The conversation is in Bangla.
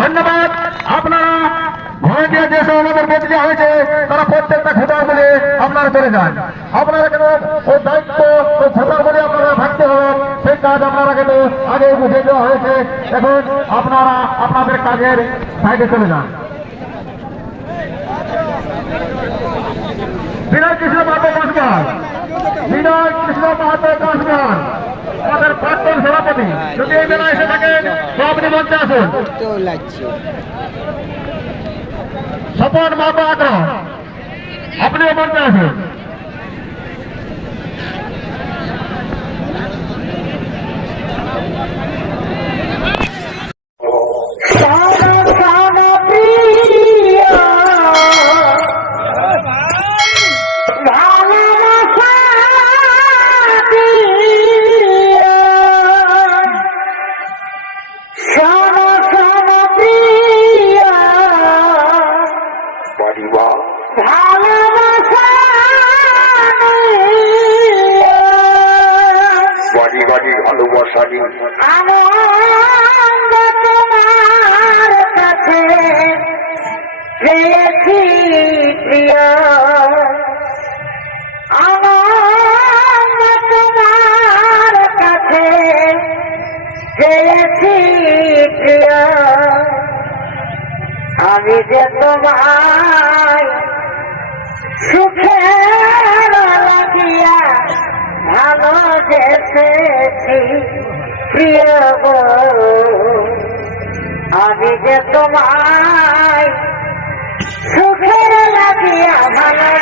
ধন্যবাদ। আপনারা ভলেন্টিয়ার যে সব আমাদের বদলি হয়েছে, তারা প্রত্যেকটা খুঁটার বলে আপনারা চলে যান। আপনারা কেন ওই দায়িত্ব ওই খুঁটার বলে আপনারা থাকতে হবে? সেই কাজ আপনারা কিন্তু আগে বুঝে দেওয়া হয়েছে। এখন আপনারা আপনাদের কাজের সাইডে চলে যান। বিনয় কৃষ্ণ মাহাতো কাশমান বিনয় কৃষ্ণ মাহাতো কাশমান আমাদের প্রাক্তন সভাপতি যদি এই বেলা এসে থাকেন, তো আপনি মঞ্চে আসুন। স্বপন আগ্রহ। আপনিও মঞ্চে আসুন। বাড়ি বাড়ি ভালোবাসা নিয়ে আনন্দ তোমার কাছে পেয়েছি প্রিয় তোমার কাছে পেয়েছি প্রিয় আমি যে তোমায় সুখের লাগিয়া ভালো ভালোবেসেছি প্রিয়। আমি যে তোমায় সুখের লাগিয়া ভালোবেসেছি